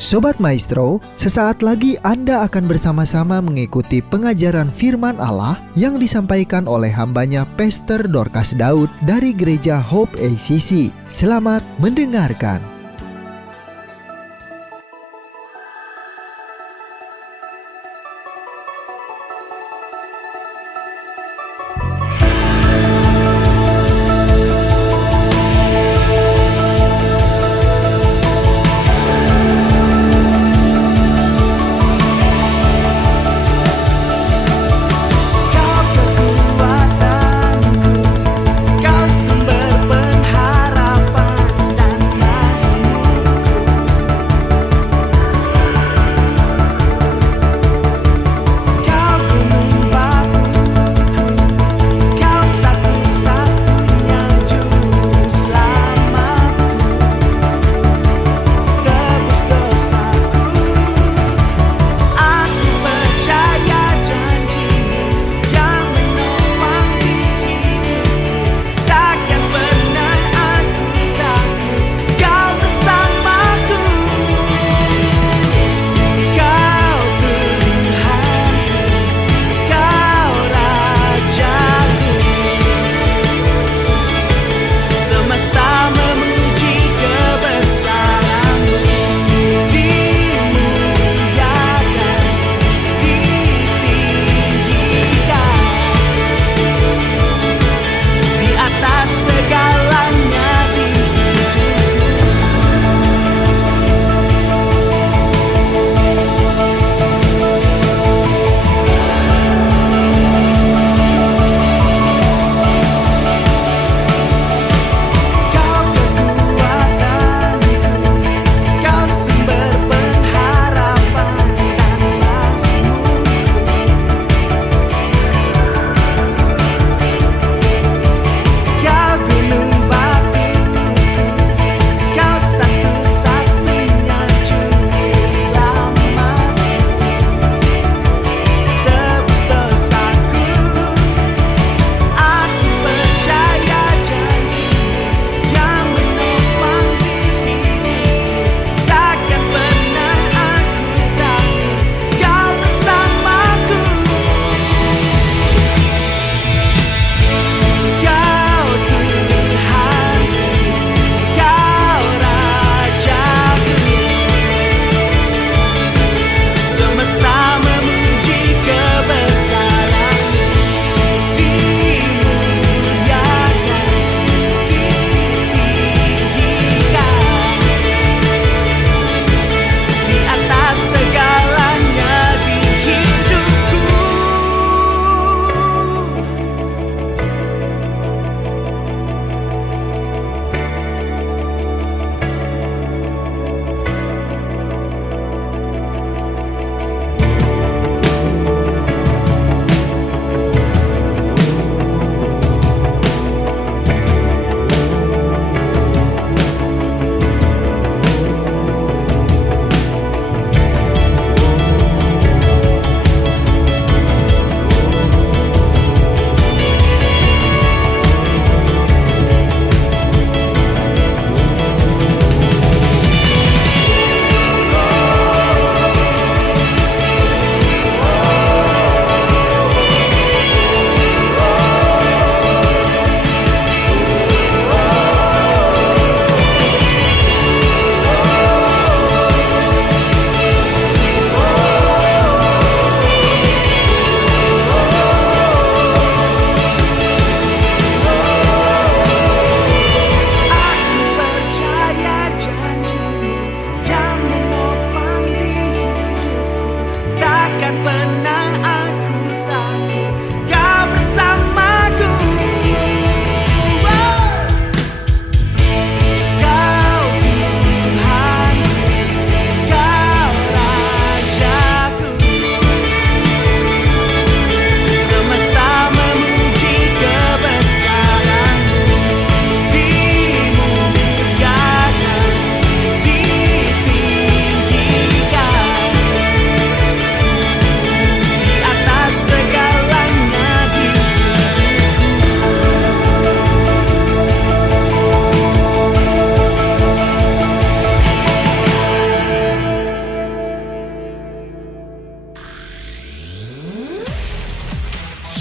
Sobat Maestro, sesaat lagi Anda akan bersama-sama mengikuti pengajaran firman Allah yang disampaikan oleh hambanya Pastor Dorcas Daud dari Gereja Hope ACC. Selamat mendengarkan. Kau sumber pengharapan dan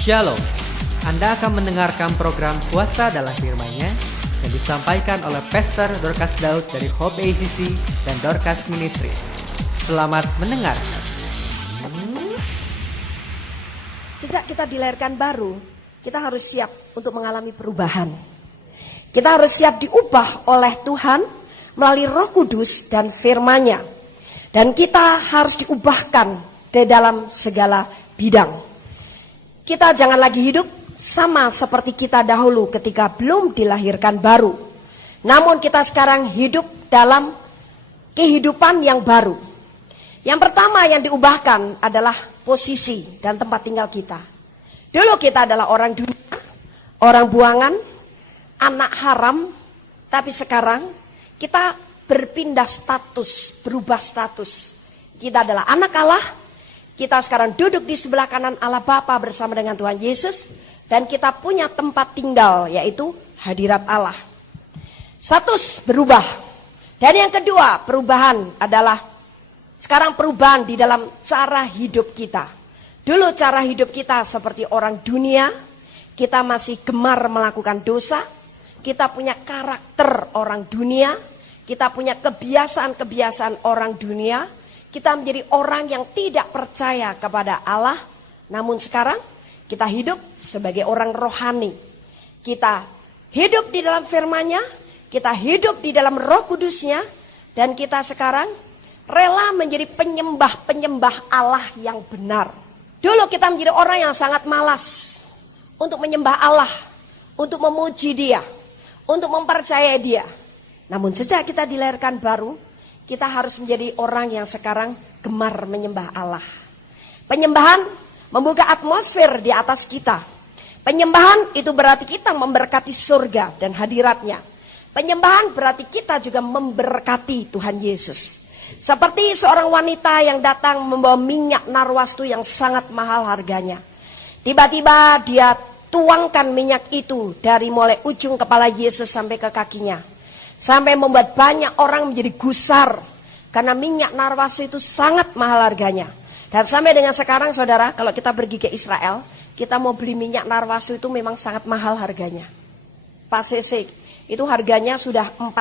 Shalom. Anda akan mendengarkan program Kuasa dalam Firman-Nya yang disampaikan oleh Pastor Dorcas Daud dari Hope ACC dan Dorcas Ministries. Selamat mendengarkan. Sejak kita dilahirkan baru, kita harus siap untuk mengalami perubahan. Kita harus siap diubah oleh Tuhan melalui Roh Kudus dan firman-Nya. Dan kita harus diubahkan di dalam segala bidang. Kita jangan lagi hidup sama seperti kita dahulu ketika belum dilahirkan baru. Namun kita sekarang hidup dalam kehidupan yang baru. Yang pertama yang diubahkan adalah posisi dan tempat tinggal kita. Dulu kita adalah orang dunia, orang buangan, anak haram. Tapi sekarang kita berpindah status, berubah status. Kita adalah anak Allah. Kita sekarang duduk di sebelah kanan Allah Bapa bersama dengan Tuhan Yesus. Dan kita punya tempat tinggal, yaitu hadirat Allah. Status berubah. Dan yang kedua, perubahan adalah sekarang perubahan di dalam cara hidup kita. Dulu cara hidup kita seperti orang dunia. Kita masih gemar melakukan dosa. Kita punya karakter orang dunia. Kita punya kebiasaan-kebiasaan orang dunia. Kita menjadi orang yang tidak percaya kepada Allah. Namun sekarang kita hidup sebagai orang rohani. Kita hidup di dalam firman-Nya. Kita hidup di dalam Roh Kudus-Nya. Dan kita sekarang rela menjadi penyembah-penyembah Allah yang benar. Dulu kita menjadi orang yang sangat malas untuk menyembah Allah. Untuk memuji Dia. Untuk mempercayai Dia. Namun sejak kita dilahirkan baru, kita harus menjadi orang yang sekarang gemar menyembah Allah. Penyembahan membuka atmosfer di atas kita. Penyembahan itu berarti kita memberkati surga dan hadirat-Nya. Penyembahan berarti kita juga memberkati Tuhan Yesus. Seperti seorang wanita yang datang membawa minyak narwastu yang sangat mahal harganya. Tiba-tiba dia tuangkan minyak itu dari mulai ujung kepala Yesus sampai ke kakinya. Sampai membuat banyak orang menjadi gusar. Karena minyak narwastu itu sangat mahal harganya. Dan sampai dengan sekarang saudara, kalau kita pergi ke Israel, kita mau beli minyak narwastu itu memang sangat mahal harganya. Pak cc, itu harganya sudah $40.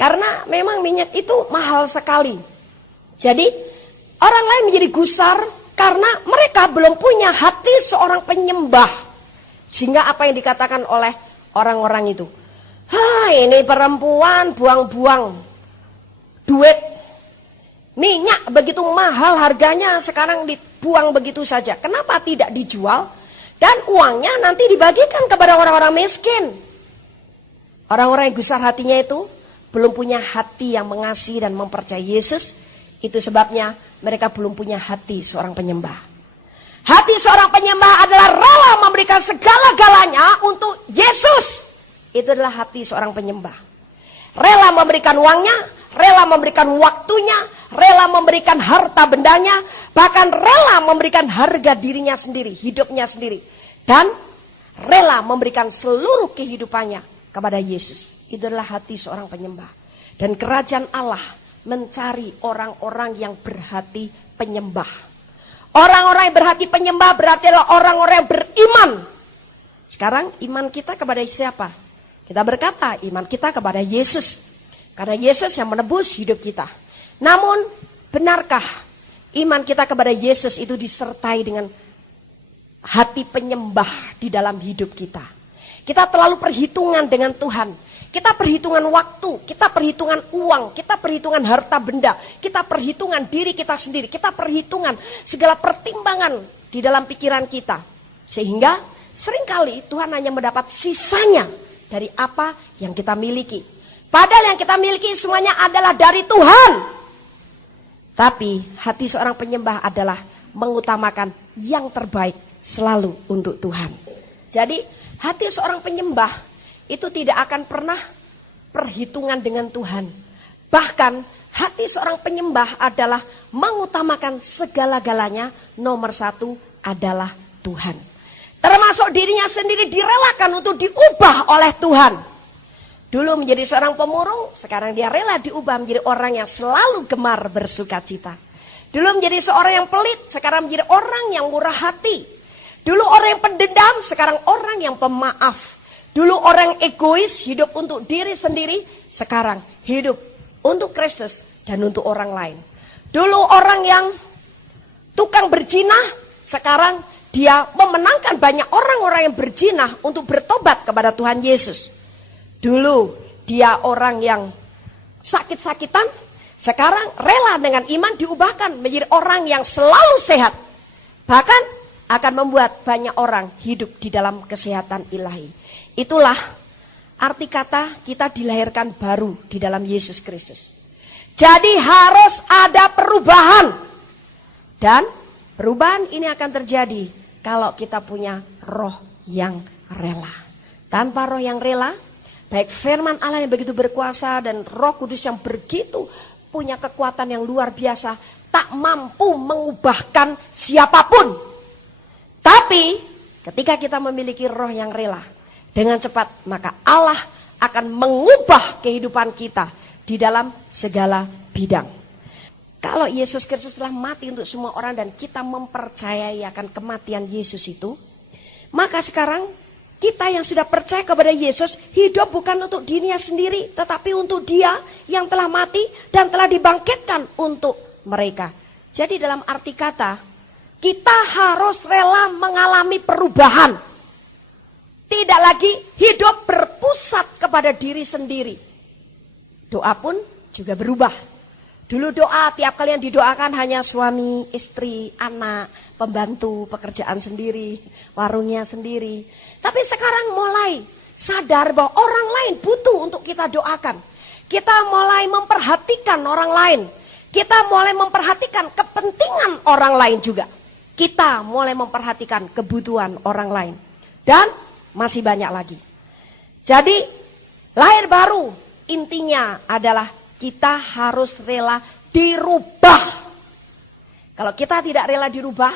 Karena memang minyak itu mahal sekali. Jadi orang lain menjadi gusar karena mereka belum punya hati seorang penyembah. Sehingga apa yang dikatakan oleh orang-orang itu, ini perempuan buang-buang duit. Minyak begitu mahal harganya sekarang dibuang begitu saja. Kenapa tidak dijual? Dan uangnya nanti dibagikan kepada orang-orang miskin. Orang-orang yang gusar hatinya itu belum punya hati yang mengasihi dan mempercayai Yesus. Itu sebabnya mereka belum punya hati seorang penyembah. Hati seorang penyembah adalah rela memberikan segala-galanya untuk Yesus. Itu adalah hati seorang penyembah. Rela memberikan uangnya, rela memberikan waktunya, rela memberikan harta bendanya, bahkan rela memberikan harga dirinya sendiri, hidupnya sendiri. Dan rela memberikan seluruh kehidupannya kepada Yesus. Itu adalah hati seorang penyembah. Dan kerajaan Allah mencari orang-orang yang berhati penyembah. Orang-orang yang berhati penyembah berarti adalah orang-orang yang beriman. Sekarang iman kita kepada siapa? Kita berkata iman kita kepada Yesus. Karena Yesus yang menebus hidup kita. Namun benarkah iman kita kepada Yesus itu disertai dengan hati penyembah di dalam hidup kita? Kita terlalu perhitungan dengan Tuhan. Kita perhitungan waktu, kita perhitungan uang, kita perhitungan harta benda, kita perhitungan diri kita sendiri, kita perhitungan segala pertimbangan di dalam pikiran kita. Sehingga seringkali Tuhan hanya mendapat sisanya dari apa yang kita miliki. Padahal yang kita miliki semuanya adalah dari Tuhan. Tapi hati seorang penyembah adalah mengutamakan yang terbaik selalu untuk Tuhan. Jadi hati seorang penyembah itu tidak akan pernah perhitungan dengan Tuhan. Bahkan hati seorang penyembah adalah mengutamakan segala-galanya. Nomor satu adalah Tuhan. Termasuk dirinya sendiri direlakan untuk diubah oleh Tuhan. Dulu menjadi seorang pemurung, sekarang dia rela diubah menjadi orang yang selalu gemar bersuka cita. Dulu menjadi seorang yang pelit, sekarang menjadi orang yang murah hati. Dulu orang yang pendendam, sekarang orang yang pemaaf. Dulu orang egois, hidup untuk diri sendiri, sekarang hidup untuk Kristus dan untuk orang lain. Dulu orang yang tukang berzinah, sekarang dia memenangkan banyak orang-orang yang berzinah untuk bertobat kepada Tuhan Yesus. Dulu dia orang yang sakit-sakitan, sekarang rela dengan iman diubahkan menjadi orang yang selalu sehat. Bahkan akan membuat banyak orang hidup di dalam kesehatan ilahi. Itulah arti kata kita dilahirkan baru di dalam Yesus Kristus. Jadi harus ada perubahan. Dan perubahan ini akan terjadi kalau kita punya roh yang rela. Tanpa roh yang rela, baik firman Allah yang begitu berkuasa dan Roh Kudus yang begitu punya kekuatan yang luar biasa, tak mampu mengubahkan siapapun. Tapi ketika kita memiliki roh yang rela, dengan cepat maka Allah akan mengubah kehidupan kita di dalam segala bidang. Kalau Yesus Kristus telah mati untuk semua orang dan kita mempercayai akan kematian Yesus itu, maka sekarang kita yang sudah percaya kepada Yesus hidup bukan untuk dirinya sendiri, tetapi untuk Dia yang telah mati dan telah dibangkitkan untuk mereka. Jadi dalam arti kata, kita harus rela mengalami perubahan. Tidak lagi hidup berpusat kepada diri sendiri. Doa pun juga berubah. Dulu doa tiap kali yang didoakan hanya suami, istri, anak, pembantu, pekerjaan sendiri, warungnya sendiri. Tapi sekarang mulai sadar bahwa orang lain butuh untuk kita doakan. Kita mulai memperhatikan orang lain. Kita mulai memperhatikan kepentingan orang lain juga. Kita mulai memperhatikan kebutuhan orang lain. Dan masih banyak lagi. Jadi lahir baru intinya adalah kita harus rela dirubah. Kalau kita tidak rela dirubah,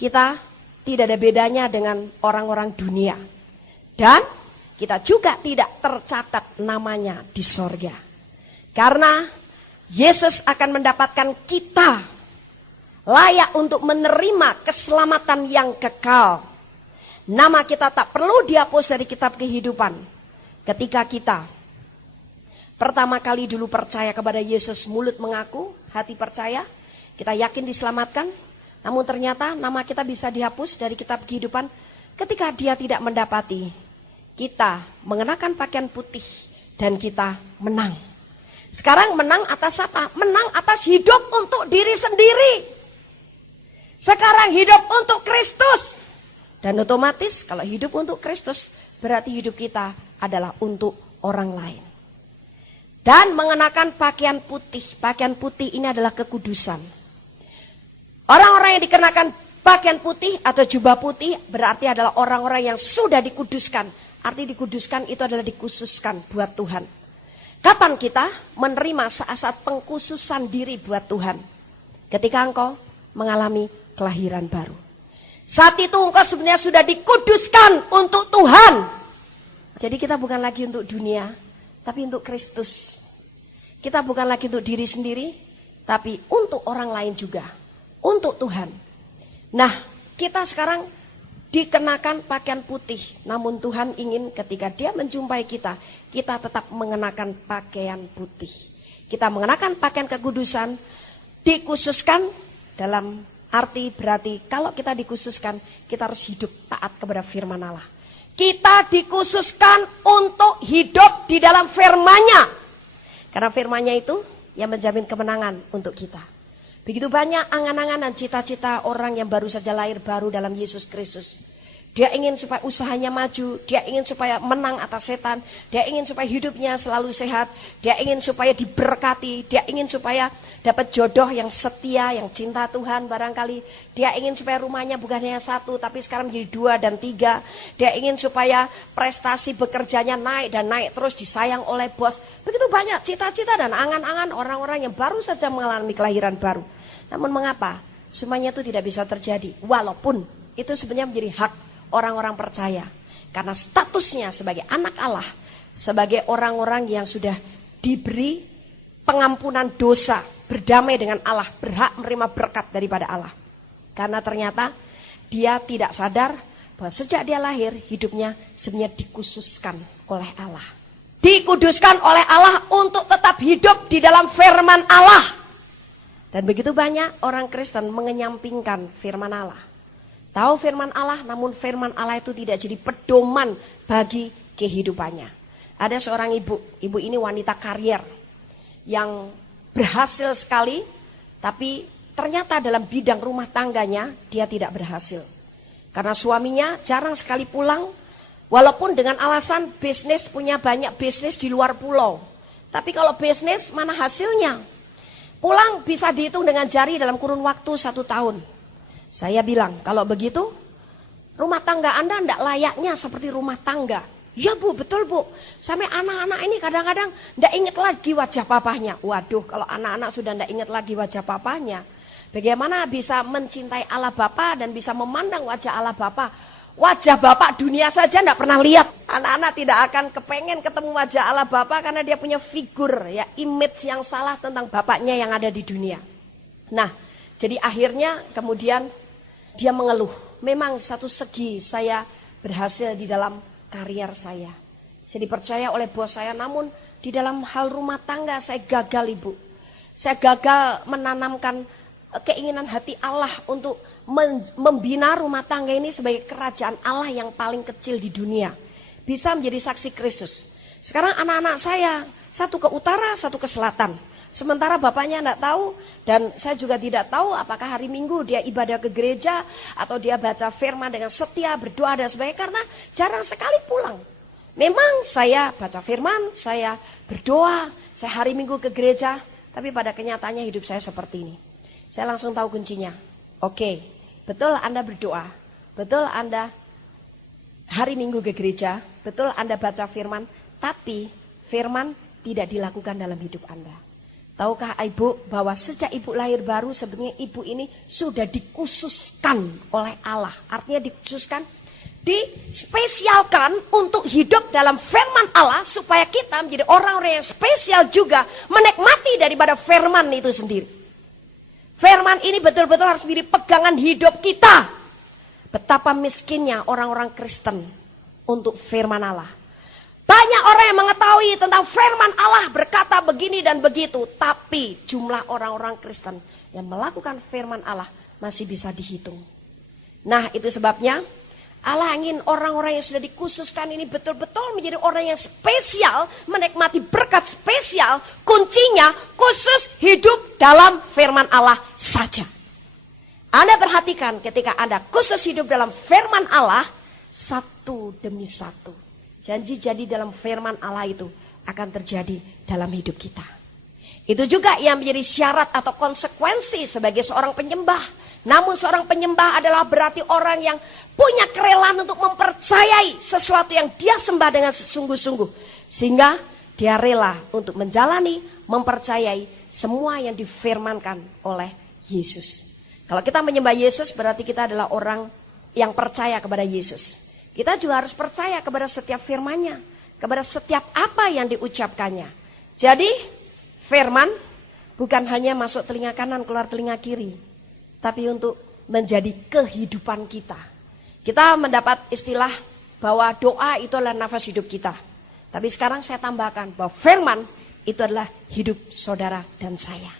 kita tidak ada bedanya dengan orang-orang dunia. Dan kita juga tidak tercatat namanya di sorga. Karena Yesus akan mendapatkan kita layak untuk menerima keselamatan yang kekal. Nama kita tak perlu dihapus dari kitab kehidupan. Ketika kita pertama kali dulu percaya kepada Yesus, mulut mengaku, hati percaya, kita yakin diselamatkan. Namun ternyata nama kita bisa dihapus dari kitab kehidupan ketika Dia tidak mendapati. Kita mengenakan pakaian putih dan kita menang. Sekarang menang atas apa? Menang atas hidup untuk diri sendiri. Sekarang hidup untuk Kristus. Dan otomatis kalau hidup untuk Kristus berarti hidup kita adalah untuk orang lain. Dan mengenakan pakaian putih. Pakaian putih ini adalah kekudusan. Orang-orang yang dikenakan pakaian putih atau jubah putih berarti adalah orang-orang yang sudah dikuduskan. Arti dikuduskan itu adalah dikhususkan buat Tuhan. Kapan kita menerima saat-saat pengkhususan diri buat Tuhan? Ketika engkau mengalami kelahiran baru. Saat itu engkau sebenarnya sudah dikuduskan untuk Tuhan. Jadi kita bukan lagi untuk dunia, tapi untuk Kristus. Kita bukan lagi untuk diri sendiri, tapi untuk orang lain juga. Untuk Tuhan. Nah, kita sekarang dikenakan pakaian putih. Namun Tuhan ingin ketika Dia menjumpai kita, kita tetap mengenakan pakaian putih. Kita mengenakan pakaian kekudusan, dikhususkan dalam arti berarti kalau kita dikhususkan, kita harus hidup taat kepada firman Allah. Kita dikhususkan untuk hidup di dalam firman-Nya. Karena firman-Nya itu yang menjamin kemenangan untuk kita. Begitu banyak angan-angan dan cita-cita orang yang baru saja lahir baru dalam Yesus Kristus. Dia ingin supaya usahanya maju, dia ingin supaya menang atas setan, dia ingin supaya hidupnya selalu sehat, dia ingin supaya diberkati, dia ingin supaya dapat jodoh yang setia, yang cinta Tuhan barangkali. Dia ingin supaya rumahnya bukan hanya satu, tapi sekarang menjadi 2 dan 3. Dia ingin supaya prestasi bekerjanya naik dan naik terus, disayang oleh bos. Begitu banyak cita-cita dan angan-angan orang-orang yang baru saja mengalami kelahiran baru. Namun mengapa semuanya itu tidak bisa terjadi? Walaupun itu sebenarnya menjadi hak orang-orang percaya. Karena statusnya sebagai anak Allah, sebagai orang-orang yang sudah diberi pengampunan dosa, berdamai dengan Allah, berhak menerima berkat daripada Allah. Karena ternyata dia tidak sadar bahwa sejak dia lahir hidupnya sebenarnya dikhususkan oleh Allah. Dikuduskan oleh Allah untuk tetap hidup di dalam firman Allah. Dan begitu banyak orang Kristen mengenyampingkan firman Allah. Tahu firman Allah, namun firman Allah itu tidak jadi pedoman bagi kehidupannya. Ada seorang ibu ini wanita karier yang berhasil sekali, tapi ternyata dalam bidang rumah tangganya dia tidak berhasil. Karena suaminya jarang sekali pulang, walaupun dengan alasan bisnis, punya banyak bisnis di luar pulau. Tapi kalau bisnis, mana hasilnya? Pulang bisa dihitung dengan jari dalam kurun waktu 1 tahun. Saya bilang, kalau begitu, rumah tangga Anda tidak layaknya seperti rumah tangga. Ya Bu, betul Bu. Sampai anak-anak ini kadang-kadang tidak ingat lagi wajah papahnya. Waduh, kalau anak-anak sudah tidak ingat lagi wajah papahnya, bagaimana bisa mencintai Allah Bapa dan bisa memandang wajah Allah Bapa? Wajah Bapa dunia saja tidak pernah lihat. Anak-anak tidak akan kepengen ketemu wajah Allah Bapa karena dia punya figur, ya, image yang salah tentang Bapaknya yang ada di dunia. Nah, jadi akhirnya kemudian dia mengeluh. Memang satu segi saya berhasil di dalam karier saya. Saya dipercaya oleh bos saya, namun di dalam hal rumah tangga saya gagal Ibu. Saya gagal menanamkan keinginan hati Allah untuk membina rumah tangga ini sebagai kerajaan Allah yang paling kecil di dunia. Bisa menjadi saksi Kristus. Sekarang anak-anak saya, satu ke utara, satu ke selatan. Sementara bapaknya tidak tahu dan saya juga tidak tahu apakah hari Minggu dia ibadah ke gereja atau dia baca firman dengan setia, berdoa dan sebagainya, karena jarang sekali pulang. Memang saya baca firman, saya berdoa, saya hari Minggu ke gereja, tapi pada kenyataannya hidup saya seperti ini. Saya langsung tahu kuncinya. Oke, betul Anda berdoa, betul Anda hari Minggu ke gereja, betul Anda baca firman, tapi firman tidak dilakukan dalam hidup Anda. Tahukah Ibu bahwa sejak Ibu lahir baru sebenarnya Ibu ini sudah dikhususkan oleh Allah. Artinya dikhususkan, dispesialkan untuk hidup dalam firman Allah supaya kita menjadi orang-orang yang spesial juga menikmati daripada firman itu sendiri. Firman ini betul-betul harus menjadi pegangan hidup kita. Betapa miskinnya orang-orang Kristen untuk firman Allah. Banyak orang yang mengetahui tentang firman Allah berkata begini dan begitu. Tapi jumlah orang-orang Kristen yang melakukan firman Allah masih bisa dihitung. Nah, itu sebabnya Allah ingin orang-orang yang sudah dikhususkan ini betul-betul menjadi orang yang spesial, menikmati berkat spesial. Kuncinya khusus hidup dalam firman Allah saja. Anda perhatikan ketika Anda khusus hidup dalam firman Allah, satu demi satu janji-janji dalam firman Allah itu akan terjadi dalam hidup kita. Itu juga yang menjadi syarat atau konsekuensi sebagai seorang penyembah. Namun seorang penyembah adalah berarti orang yang punya kerelaan untuk mempercayai sesuatu yang dia sembah dengan sesungguh-sungguh. Sehingga dia rela untuk menjalani, mempercayai semua yang difirmankan oleh Yesus. Kalau kita menyembah Yesus berarti kita adalah orang yang percaya kepada Yesus. Kita juga harus percaya kepada setiap firman-Nya, kepada setiap apa yang diucapkannya. Jadi firman bukan hanya masuk telinga kanan, keluar telinga kiri, tapi untuk menjadi kehidupan kita. Kita mendapat istilah bahwa doa itu adalah nafas hidup kita. Tapi sekarang saya tambahkan bahwa firman itu adalah hidup saudara dan saya.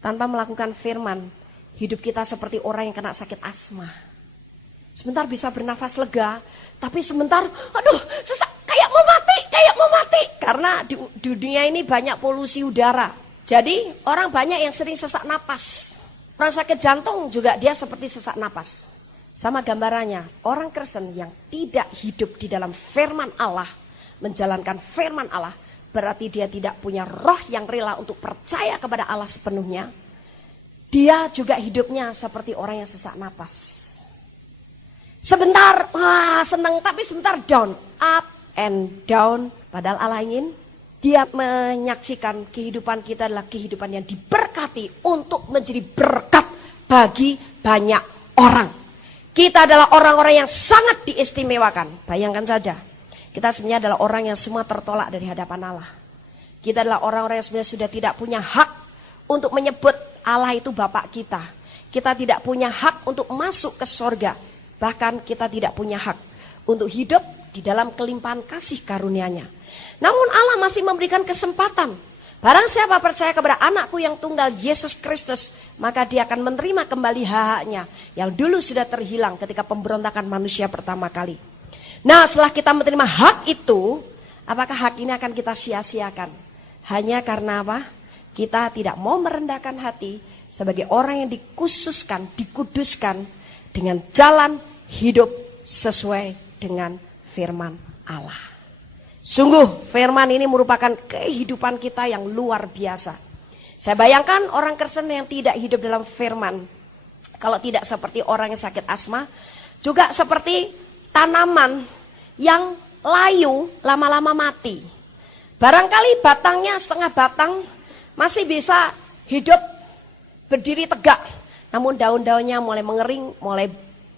Tanpa melakukan firman, hidup kita seperti orang yang kena sakit asma. Sebentar bisa bernafas lega, tapi sebentar, aduh, sesak, kayak mau mati. Karena di dunia ini banyak polusi udara. Jadi orang banyak yang sering sesak napas. Orang sakit jantung juga dia seperti sesak napas. Sama gambarannya, orang Kristen yang tidak hidup di dalam firman Allah, menjalankan firman Allah, berarti dia tidak punya roh yang rela untuk percaya kepada Allah sepenuhnya. Dia juga hidupnya seperti orang yang sesak napas. Sebentar, wah senang, tapi sebentar down, up and down. Padahal Allah ingin dia menyaksikan kehidupan kita adalah kehidupan yang diberkati untuk menjadi berkat bagi banyak orang. Kita adalah orang-orang yang sangat diistimewakan. Bayangkan saja, kita sebenarnya adalah orang yang semua tertolak dari hadapan Allah. Kita adalah orang-orang yang sebenarnya sudah tidak punya hak untuk menyebut Allah itu Bapak kita. Kita tidak punya hak untuk masuk ke sorga. Bahkan kita tidak punya hak untuk hidup di dalam kelimpahan kasih karunia-Nya. Namun Allah masih memberikan kesempatan. Barang siapa percaya kepada anakku yang tunggal Yesus Kristus, maka dia akan menerima kembali hak-haknya yang dulu sudah terhilang ketika pemberontakan manusia pertama kali. Nah, setelah kita menerima hak itu, apakah hak ini akan kita sia-siakan? Hanya karena apa? Kita tidak mau merendahkan hati sebagai orang yang dikhususkan, dikuduskan dengan jalan hidup sesuai dengan firman Allah. Sungguh firman ini merupakan kehidupan kita yang luar biasa. Saya bayangkan orang Kristen yang tidak hidup dalam firman, kalau tidak seperti orang yang sakit asma, juga seperti tanaman yang layu lama-lama mati. Barangkali batangnya setengah batang masih bisa hidup berdiri tegak, namun daun-daunnya mulai mengering, mulai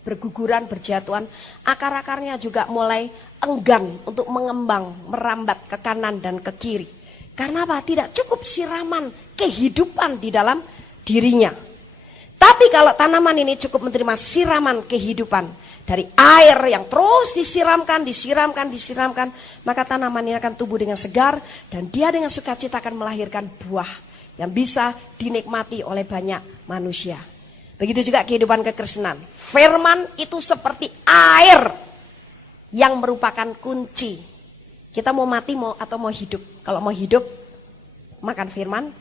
berguguran, berjatuhan, akar-akarnya juga mulai enggan untuk mengembang, merambat ke kanan dan ke kiri. Karena apa? Tidak cukup siraman kehidupan di dalam dirinya. Tapi kalau tanaman ini cukup menerima siraman kehidupan dari air yang terus disiramkan, maka tanaman ini akan tumbuh dengan segar dan dia dengan sukacita akan melahirkan buah yang bisa dinikmati oleh banyak manusia. Begitu juga kehidupan kekristenan. Firman itu seperti air yang merupakan kunci. Kita mau mati atau mau hidup. Kalau mau hidup, makan firman,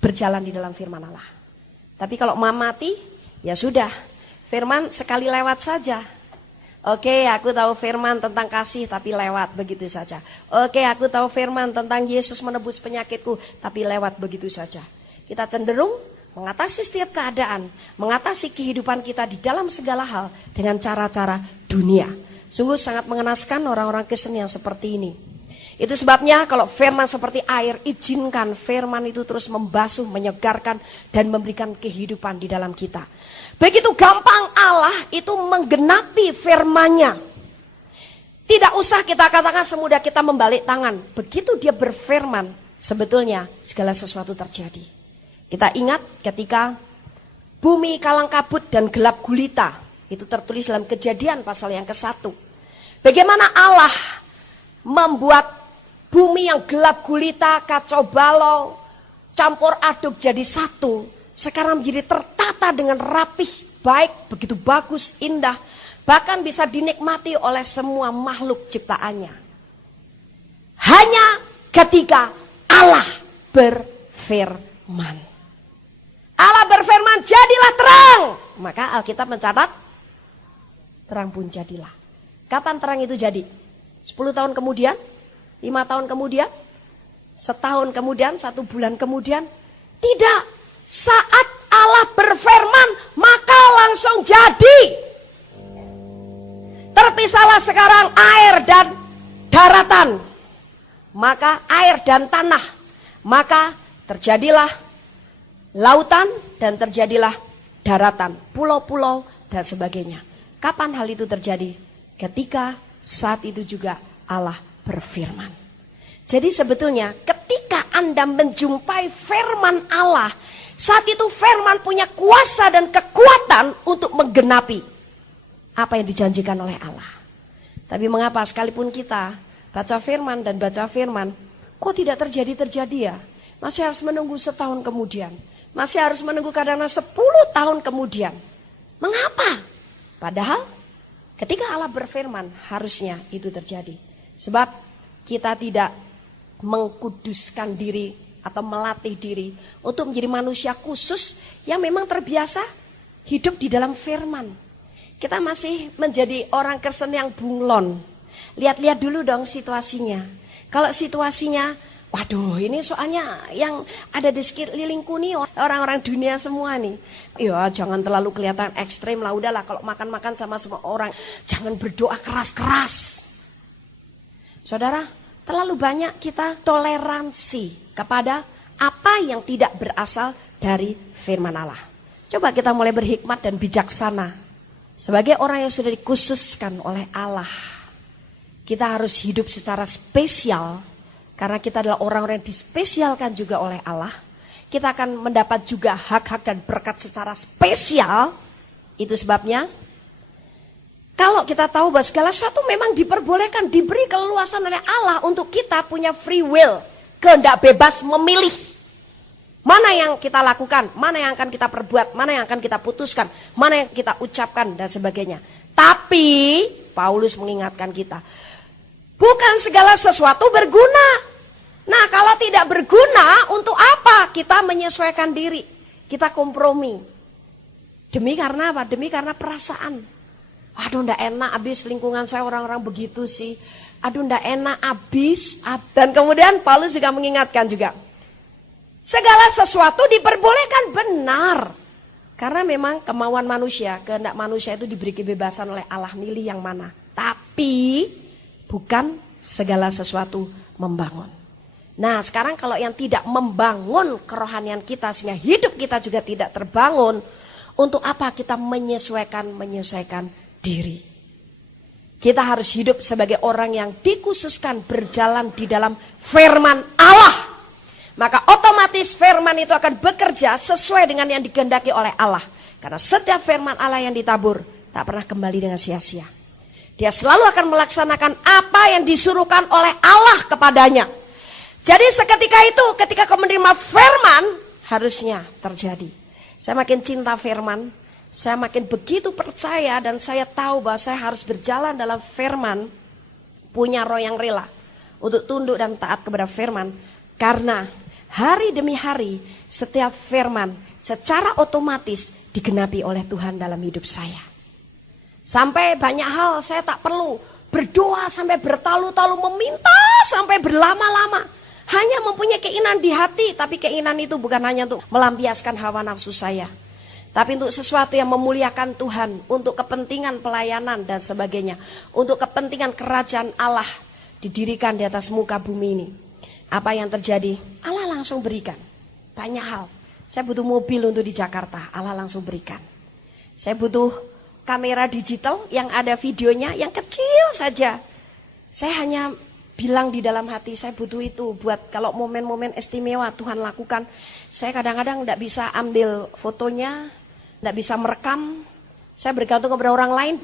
berjalan di dalam firman Allah. Tapi kalau mau mati, ya sudah. Firman sekali lewat saja. Oke, aku tahu firman tentang kasih, tapi lewat begitu saja. Oke, aku tahu firman tentang Yesus menebus penyakitku, tapi lewat begitu saja. Kita cenderung mengatasi setiap keadaan, mengatasi kehidupan kita di dalam segala hal dengan cara-cara dunia. Sungguh sangat mengenaskan orang-orang Kristen yang seperti ini. Itu sebabnya kalau firman seperti air, izinkan firman itu terus membasuh, menyegarkan, dan memberikan kehidupan di dalam kita. Begitu gampang Allah itu menggenapi firman-Nya. Tidak usah kita katakan semudah kita membalik tangan. Begitu dia berfirman, sebetulnya segala sesuatu terjadi. Kita ingat ketika bumi kalang kabut dan gelap gulita. Itu tertulis dalam Kejadian pasal yang ke-1. Bagaimana Allah membuat bumi yang gelap gulita, kacau balau, campur aduk jadi satu. Sekarang menjadi tertata dengan rapih, baik, begitu bagus, indah. Bahkan bisa dinikmati oleh semua makhluk ciptaannya. Hanya ketika Allah berfirman. Allah berfirman, jadilah terang. Maka Alkitab mencatat, terang pun jadilah. Kapan terang itu jadi? 10 tahun kemudian? 5 tahun kemudian? Setahun kemudian? 1 bulan kemudian? Tidak. Saat Allah berfirman, maka langsung jadi. Terpisahlah sekarang air dan daratan. Maka air dan tanah. Maka terjadilah lautan dan terjadilah daratan, pulau-pulau dan sebagainya. Kapan hal itu terjadi? Ketika saat itu juga Allah berfirman. Jadi sebetulnya ketika Anda menjumpai firman Allah, saat itu firman punya kuasa dan kekuatan untuk menggenapi apa yang dijanjikan oleh Allah. Tapi mengapa sekalipun kita baca firman dan baca firman, kok tidak terjadi ya? Masih harus menunggu setahun kemudian. Masih harus menunggu kadang-kadang 10 tahun kemudian. Mengapa? Padahal ketika Allah berfirman harusnya itu terjadi. Sebab kita tidak mengkuduskan diri atau melatih diri untuk menjadi manusia khusus yang memang terbiasa hidup di dalam firman. Kita masih menjadi orang Kristen yang bunglon. Lihat-lihat dulu dong situasinya. Kalau situasinya, waduh, ini soalnya yang ada di sekelilingku nih orang-orang dunia semua nih. Ya jangan terlalu kelihatan ekstrim lah, udahlah kalau makan-makan sama semua orang. Jangan berdoa keras-keras. Saudara, terlalu banyak kita toleransi kepada apa yang tidak berasal dari firman Allah. Coba kita mulai berhikmat dan bijaksana. Sebagai orang yang sudah dikhususkan oleh Allah, kita harus hidup secara spesial. Karena kita adalah orang-orang yang dispesialkan juga oleh Allah. Kita akan mendapat juga hak-hak dan berkat secara spesial. Itu sebabnya Kalau kita tahu bahwa segala sesuatu memang diperbolehkan, diberi keleluasan oleh Allah untuk kita punya free will, kehendak bebas memilih. Mana yang kita lakukan, mana yang akan kita perbuat, mana yang akan kita putuskan, mana yang kita ucapkan dan sebagainya. Tapi Paulus mengingatkan kita, bukan segala sesuatu berguna. Nah, kalau tidak berguna, untuk apa kita menyesuaikan diri? Kita kompromi. Demi karena apa? Demi karena perasaan. Aduh, ndak enak abis lingkungan saya orang-orang begitu sih. Aduh, ndak enak abis. Dan kemudian Paulus juga mengingatkan juga, segala sesuatu diperbolehkan, benar. Karena memang kemauan manusia, kehendak manusia itu diberi kebebasan oleh Allah, milih yang mana. Tapi bukan segala sesuatu membangun. Nah, sekarang kalau yang tidak membangun kerohanian kita sehingga hidup kita juga tidak terbangun, untuk apa kita menyesuaikan diri? Kita harus hidup sebagai orang yang dikhususkan berjalan di dalam firman Allah. Maka otomatis firman itu akan bekerja sesuai dengan yang dikehendaki oleh Allah. Karena setiap firman Allah yang ditabur tak pernah kembali dengan sia-sia. Dia selalu akan melaksanakan apa yang disuruhkan oleh Allah kepadanya. Jadi seketika itu, ketika kau menerima firman, harusnya terjadi. Saya makin cinta firman, saya makin begitu percaya dan saya tahu bahwa saya harus berjalan dalam firman, punya roh yang rela untuk tunduk dan taat kepada firman. Karena hari demi hari setiap firman secara otomatis digenapi oleh Tuhan dalam hidup saya. Sampai banyak hal saya tak perlu berdoa sampai bertalu-talu, meminta sampai berlama-lama. Hanya mempunyai keinginan di hati, tapi keinginan itu bukan hanya untuk melampiaskan hawa nafsu saya, tapi untuk sesuatu yang memuliakan Tuhan, untuk kepentingan pelayanan dan sebagainya, untuk kepentingan kerajaan Allah didirikan di atas muka bumi ini. Apa yang terjadi? Allah langsung berikan banyak hal. Saya butuh mobil untuk di Jakarta, Allah langsung berikan. Saya butuh kamera digital yang ada videonya, yang kecil saja. Saya hanya bilang di dalam hati, saya butuh itu buat kalau momen-momen istimewa Tuhan lakukan. Saya kadang-kadang tidak bisa ambil fotonya, tidak bisa merekam. Saya bergantung kepada orang lain.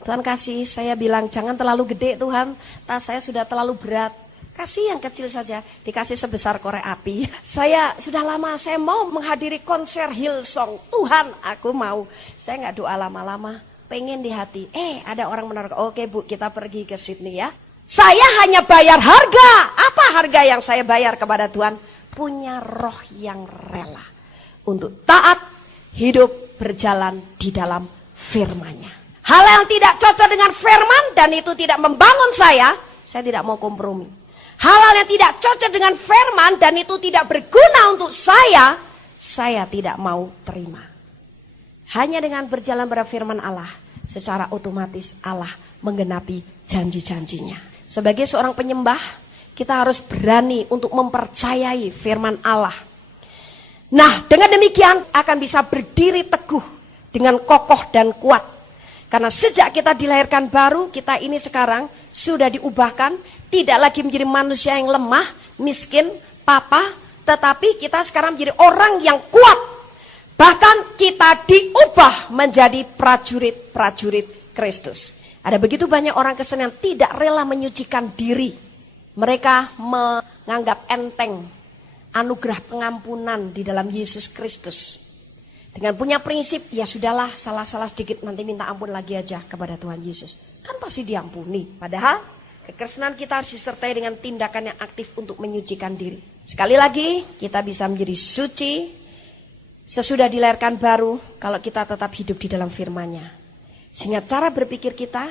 Tuhan kasih, saya bilang jangan terlalu gede Tuhan, tas saya sudah terlalu berat. Kasih yang kecil saja, dikasih sebesar korek api. Saya sudah lama, saya mau menghadiri konser Hillsong. Tuhan, aku mau. Saya nggak doa lama-lama, pengen di hati. Ada orang menaruh, oke Bu, kita pergi ke Sydney ya. Saya hanya bayar harga. Apa harga yang saya bayar kepada Tuhan? Punya roh yang rela untuk taat, hidup, berjalan di dalam firman-Nya. Hal yang tidak cocok dengan firman dan itu tidak membangun saya tidak mau kompromi. Hal-hal yang tidak cocok dengan firman dan itu tidak berguna untuk saya tidak mau terima. Hanya dengan berjalan pada firman Allah, secara otomatis Allah menggenapi janji-janjinya. Sebagai seorang penyembah, kita harus berani untuk mempercayai firman Allah. Nah, dengan demikian akan bisa berdiri teguh dengan kokoh dan kuat. Karena sejak kita dilahirkan baru, kita ini sekarang sudah diubahkan, tidak lagi menjadi manusia yang lemah, miskin, papa, tetapi kita sekarang menjadi orang yang kuat. Bahkan kita diubah menjadi prajurit-prajurit Kristus. Ada begitu banyak orang Kristen yang tidak rela menyucikan diri. Mereka menganggap enteng anugerah pengampunan di dalam Yesus Kristus. Dengan punya prinsip, ya sudahlah, salah-salah sedikit nanti minta ampun lagi aja kepada Tuhan Yesus. Kan pasti diampuni. Padahal kekristenan kita harus disertai dengan tindakan yang aktif untuk menyucikan diri. Sekali lagi, kita bisa menjadi suci sesudah dilahirkan baru kalau kita tetap hidup di dalam firman-Nya. Sehingga cara berpikir kita,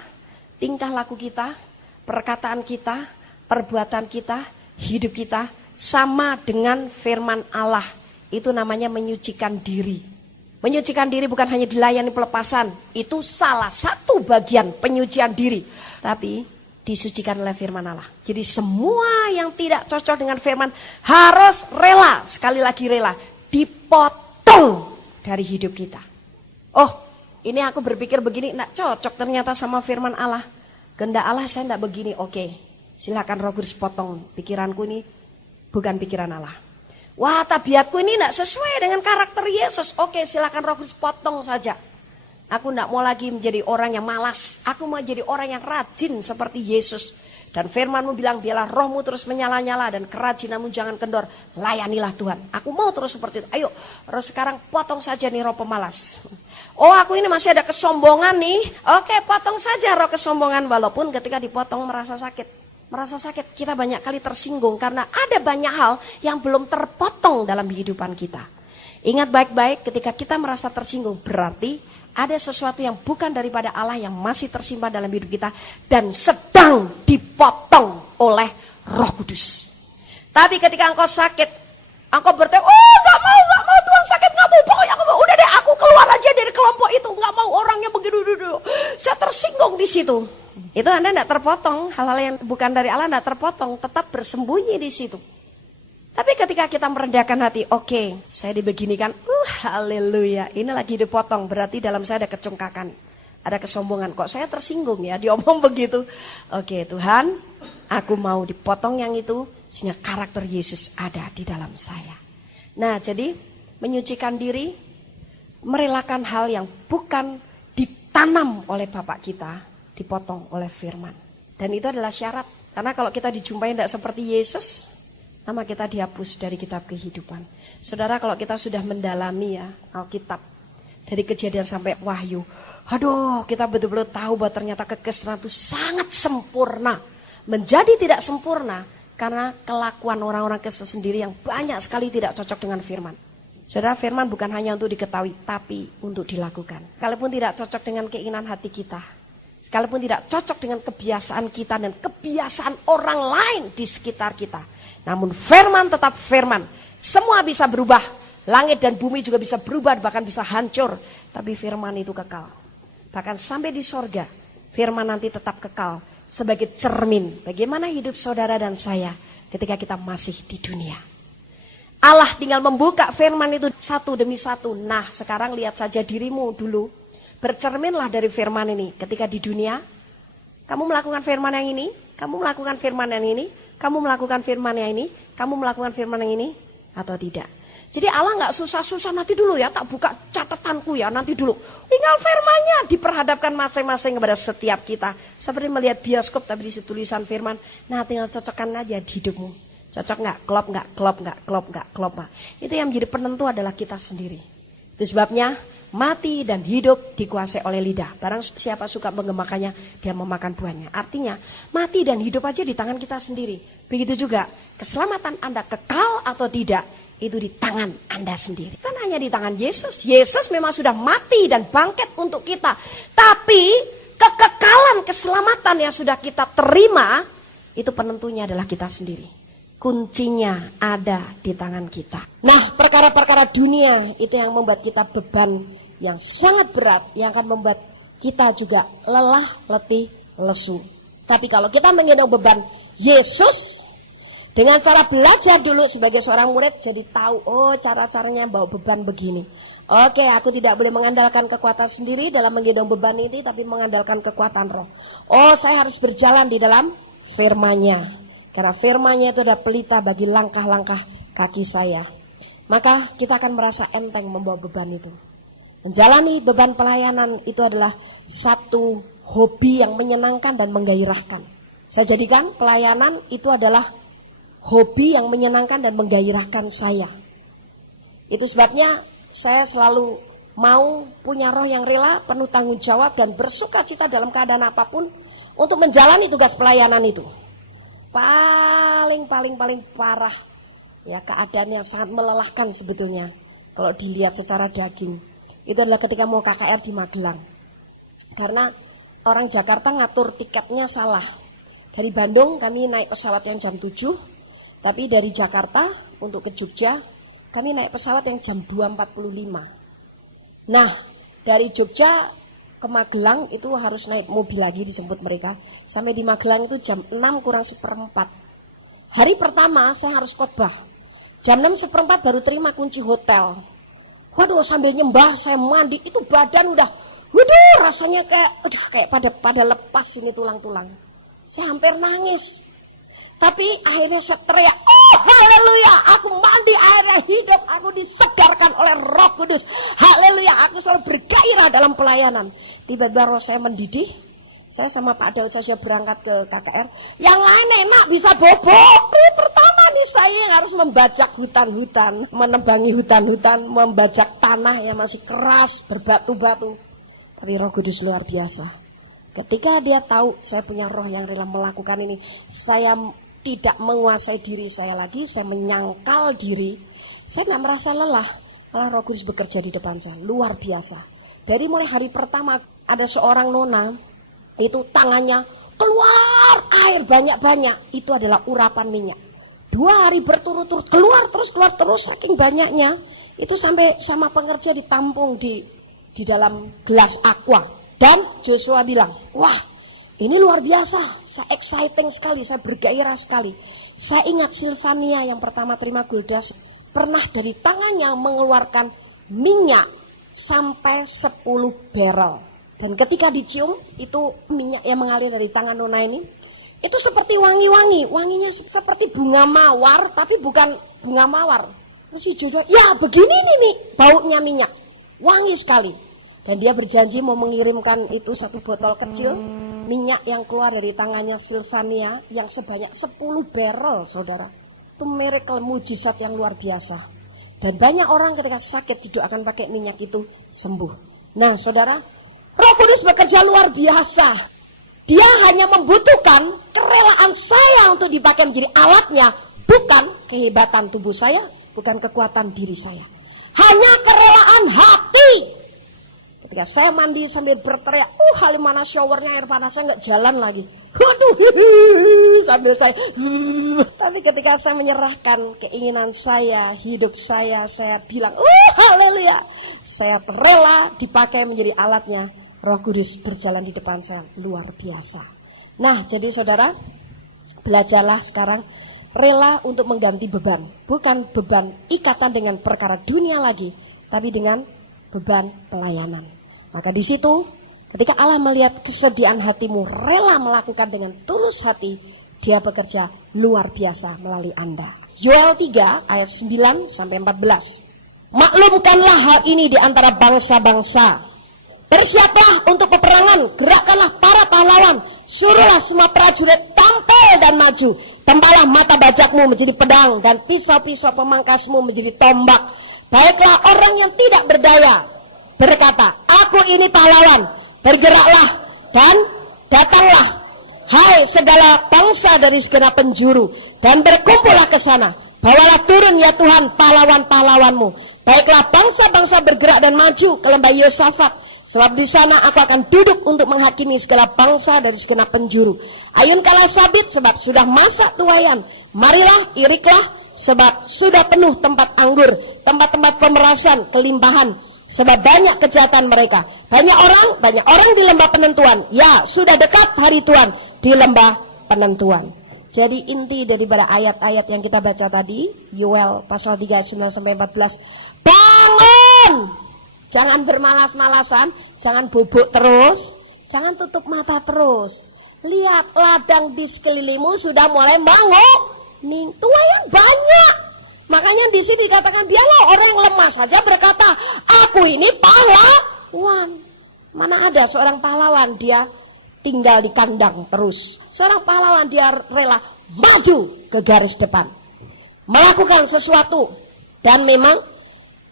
tingkah laku kita, perkataan kita, perbuatan kita, hidup kita sama dengan firman Allah. Itu namanya menyucikan diri. Menyucikan diri bukan hanya dilayani pelepasan, itu salah satu bagian penyucian diri. Tapi disucikan oleh firman Allah. Jadi semua yang tidak cocok dengan firman harus rela, sekali lagi rela, dipotong dari hidup kita. Oh, ini aku berpikir begini, tidak cocok ternyata sama firman Allah. Kehendak Allah saya tidak begini, oke. Silakan Roh Kudus potong, pikiranku ini bukan pikiran Allah. Wah, tabiatku ini tidak sesuai dengan karakter Yesus. Oke, silakan Roh Kudus potong saja. Aku tidak mau lagi menjadi orang yang malas. Aku mau jadi orang yang rajin seperti Yesus. Dan firman-Mu bilang, biarlah rohmu terus menyala-nyala dan kerajinanmu jangan kendor. Layanilah Tuhan. Aku mau terus seperti itu. Ayo, terus sekarang potong saja nih roh pemalas. Oh, aku ini masih ada kesombongan nih. Oke, potong saja roh kesombongan. Walaupun ketika dipotong merasa sakit. Merasa sakit, kita banyak kali tersinggung. Karena ada banyak hal yang belum terpotong dalam kehidupan kita. Ingat baik-baik, ketika kita merasa tersinggung, berarti ada sesuatu yang bukan daripada Allah yang masih tersimpan dalam hidup kita dan sedang dipotong oleh Roh Kudus. Tapi ketika engkau sakit, engkau bertanya, oh gak mau Tuhan sakit, gak mau, pokoknya gak mau. Udah deh, aku keluar aja dari kelompok itu, gak mau orangnya begitu. Saya tersinggung di situ. Itu Anda tidak terpotong, hal-hal yang bukan dari Allah tidak terpotong, tetap bersembunyi di situ. Tapi ketika kita merendahkan hati, oke, saya dibeginikan, haleluya, ini lagi dipotong, berarti dalam saya ada kecongkakan, ada kesombongan. Kok saya tersinggung ya, diomong begitu. Oke Tuhan, aku mau dipotong yang itu, sehingga karakter Yesus ada di dalam saya. Nah jadi, menyucikan diri, merelakan hal yang bukan ditanam oleh Bapak kita, dipotong oleh firman. Dan itu adalah syarat, karena kalau kita dijumpai tidak seperti Yesus, nama kita dihapus dari kitab kehidupan. Saudara, kalau kita sudah mendalami ya Alkitab dari Kejadian sampai Wahyu, aduh, kita betul-betul tahu bahwa ternyata kekristenan itu sangat sempurna. Menjadi tidak sempurna karena kelakuan orang-orang Kristen sendiri yang banyak sekali tidak cocok dengan firman. Saudara, firman bukan hanya untuk diketahui, tapi untuk dilakukan. Sekalipun tidak cocok dengan keinginan hati kita, sekalipun tidak cocok dengan kebiasaan kita dan kebiasaan orang lain di sekitar kita, namun firman tetap firman. Semua bisa berubah. Langit dan bumi juga bisa berubah, bahkan bisa hancur. Tapi firman itu kekal. Bahkan sampai di sorga, firman nanti tetap kekal. Sebagai cermin bagaimana hidup saudara dan saya ketika kita masih di dunia. Allah tinggal membuka firman itu satu demi satu. Nah, sekarang lihat saja dirimu dulu. Bercerminlah dari firman ini. Ketika di dunia, kamu melakukan firman yang ini, kamu melakukan firman yang ini, kamu melakukan firman yang ini, kamu melakukan firman yang ini, atau tidak. Jadi Allah gak susah-susah, nanti dulu ya, tak buka catatanku ya, nanti dulu. Tinggal firmannya diperhadapkan masing-masing kepada setiap kita. Seperti melihat bioskop, tapi disitu tulisan firman, nah tinggal cocokkan aja di hidupmu. Cocok gak? Klop gak? Klop gak? Klop gak? Klop gak? Itu yang menjadi penentu adalah kita sendiri. Itu sebabnya mati dan hidup dikuasai oleh lidah. Barang siapa suka mengemakannya, dia memakan buahnya. Artinya, mati dan hidup aja di tangan kita sendiri. Begitu juga, keselamatan Anda kekal atau tidak, itu di tangan Anda sendiri. Kan hanya di tangan Yesus. Yesus memang sudah mati dan bangkit untuk kita. Tapi, kekekalan keselamatan yang sudah kita terima, itu penentunya adalah kita sendiri. Kuncinya ada di tangan kita. Nah, perkara-perkara dunia itu yang membuat kita beban yang sangat berat, yang akan membuat kita juga lelah, letih, lesu. Tapi kalau kita menggendong beban Yesus, dengan cara belajar dulu sebagai seorang murid, jadi tahu, oh cara-caranya bawa beban begini. Oke, aku tidak boleh mengandalkan kekuatan sendiri dalam menggendong beban ini, tapi mengandalkan kekuatan roh. Oh, saya harus berjalan di dalam firman-Nya. Karena firman-Nya itu adalah pelita bagi langkah-langkah kaki saya. Maka kita akan merasa enteng membawa beban itu. Menjalani beban pelayanan itu adalah satu hobi yang menyenangkan dan menggairahkan. Saya jadikan pelayanan itu adalah hobi yang menyenangkan dan menggairahkan saya. Itu sebabnya saya selalu mau punya roh yang rela, penuh tanggung jawab dan bersuka cita dalam keadaan apapun untuk menjalani tugas pelayanan itu. Paling parah ya, keadaan yang sangat melelahkan sebetulnya kalau dilihat secara daging itu adalah ketika mau KKR di Magelang. Karena orang Jakarta ngatur tiketnya salah. Dari Bandung kami naik pesawat yang jam 7, tapi dari Jakarta untuk ke Jogja kami naik pesawat yang jam 2.45. Nah, dari Jogja ke Magelang itu harus naik mobil lagi dijemput mereka. Sampai di Magelang itu jam 6:04. Hari pertama saya harus khotbah. Jam 6:04 baru terima kunci hotel. Waduh, sambil nyembah saya mandi, itu badan udah, waduh rasanya kayak pada lepas ini tulang-tulang. Saya hampir nangis. Tapi akhirnya saya teriak, Haleluya, aku mandi air hidup, aku disegarkan oleh Roh Kudus. Haleluya, aku selalu bergairah dalam pelayanan. Tiba-tiba roh saya mendidih. Saya sama Pak Daud saja berangkat ke KKR. Yang lain enak bisa bobok. Pertama nih saya yang harus membajak hutan-hutan, menebangi hutan-hutan, membajak tanah yang masih keras, berbatu-batu. Tapi Roh Kudus luar biasa. Ketika dia tahu saya punya roh yang rela melakukan ini, saya tidak menguasai diri saya lagi, saya menyangkal diri. Saya tidak merasa lelah, malah Roh Kudus bekerja di depan saya, luar biasa. Dari mulai hari pertama ada seorang nona, itu tangannya keluar air banyak-banyak, itu adalah urapan minyak. 2 hari berturut-turut keluar terus saking banyaknya, itu sampai sama pengerja ditampung di dalam gelas aqua. Dan Joshua bilang, wah, ini luar biasa, saya exciting sekali, saya bergairah sekali. Saya ingat Silvania yang pertama terima Guldas, pernah dari tangannya mengeluarkan minyak sampai 10 barrel. Dan ketika dicium, itu minyak yang mengalir dari tangan nona ini, itu seperti wangi-wangi, wanginya seperti bunga mawar, tapi bukan bunga mawar. Terus si Joshua, ya begini nih baunya minyak, wangi sekali. Dan dia berjanji mau mengirimkan itu 1 botol kecil minyak yang keluar dari tangannya Silvania yang sebanyak 10 barrel, saudara. Itu miracle, mujizat yang luar biasa. Dan banyak orang ketika sakit tidak akan pakai minyak itu sembuh. Nah, saudara, Roh Kudus bekerja luar biasa. Dia hanya membutuhkan kerelaan saya untuk dipakai menjadi alatnya, bukan kehebatan tubuh saya, bukan kekuatan diri saya. Hanya kerelaan hati. Ketika saya mandi sambil berteriak, hal mana showernya air panasnya nggak jalan lagi. Waduh, sambil saya. Tapi ketika saya menyerahkan keinginan saya, hidup saya bilang, haleluya. Saya rela dipakai menjadi alatnya. Roh Kudus berjalan di depan saya, luar biasa. Nah, jadi saudara, belajarlah sekarang rela untuk mengganti beban. Bukan beban ikatan dengan perkara dunia lagi, tapi dengan beban pelayanan. Maka di situ ketika Allah melihat kesediaan hatimu, rela melakukan dengan tulus hati, dia bekerja luar biasa melalui Anda. Yoel 3 ayat 9 sampai 14. Maklumkanlah hal ini di antara bangsa-bangsa. Bersiaplah untuk peperangan, gerakkanlah para pahlawan, suruhlah semua prajurit tampil dan maju. Tempalah mata bajakmu menjadi pedang dan pisau-pisau pemangkasmu menjadi tombak. Baiklah orang yang tidak berdaya berkata, aku ini pahlawan, bergeraklah dan datanglah, hai segala bangsa dari segenap penjuru, dan berkumpullah ke sana. Bawalah turun ya Tuhan pahlawan-pahlawanmu. Baiklah bangsa-bangsa bergerak dan maju ke lembah Yosafat, sebab di sana aku akan duduk untuk menghakimi segala bangsa dari segenap penjuru. Ayunkanlah sabit, sebab sudah masa tuaian. Marilah iriklah, sebab sudah penuh tempat anggur, tempat-tempat pemerasan, kelimpahan. Sebab banyak kejahatan mereka. Banyak orang di lembah penentuan. Ya, sudah dekat hari Tuhan di lembah penentuan. Jadi inti daripada ayat-ayat yang kita baca tadi, Yoel pasal 3 9 sampai 14. Bangun! Jangan bermalas-malasan, jangan bobok terus, jangan tutup mata terus. Lihat ladang di sekelilingmu sudah mulai bangun. Nih, tuayan banyak. Makanya di sini dikatakan biarlah orang yang lemah saja berkata, aku ini pahlawan. Mana ada seorang pahlawan dia tinggal di kandang terus. Seorang pahlawan dia rela maju ke garis depan, melakukan sesuatu. Dan memang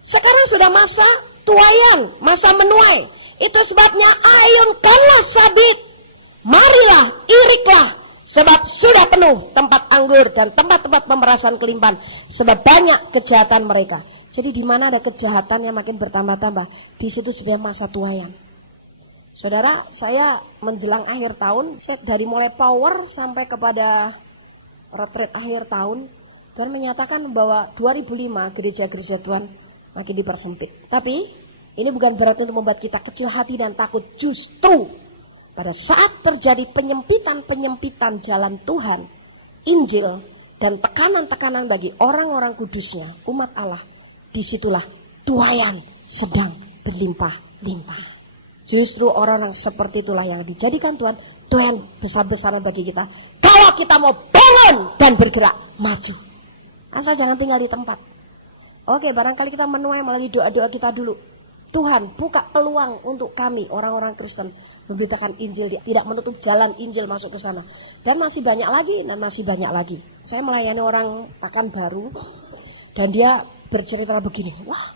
sekarang sudah masa tuaian, masa menuai. Itu sebabnya ayunkanlah sabit, marilah iriklah, sebab sudah penuh tempat anggur dan tempat-tempat pemerasan kelimpahan, sebab banyak kejahatan mereka. Jadi di mana ada kejahatan yang makin bertambah-tambah, di situ sebenarnya masa tuaian. Saudara, saya menjelang akhir tahun, saya dari mulai power sampai kepada retreat akhir tahun, Tuhan menyatakan bahwa 2005 gereja-gereja Tuhan makin dipersempit. Tapi ini bukan berarti untuk membuat kita kecil hati dan takut. Justru pada saat terjadi penyempitan jalan Tuhan, Injil, dan tekanan-tekanan bagi orang-orang kudusnya, umat Allah, disitulah tuaian sedang berlimpah-limpah. Justru orang-orang seperti itulah yang dijadikan Tuhan tuaian besar-besaran bagi kita. Kalau kita mau bangun dan bergerak, maju. Asal jangan tinggal di tempat. Oke, barangkali kita menuai melalui doa-doa kita dulu. Tuhan, buka peluang untuk kami orang-orang Kristen memberitakan Injil, tidak menutup jalan Injil masuk ke sana. Dan masih banyak lagi, dan masih banyak lagi. Saya melayani orang Pekanbaru dan dia bercerita begini, wah,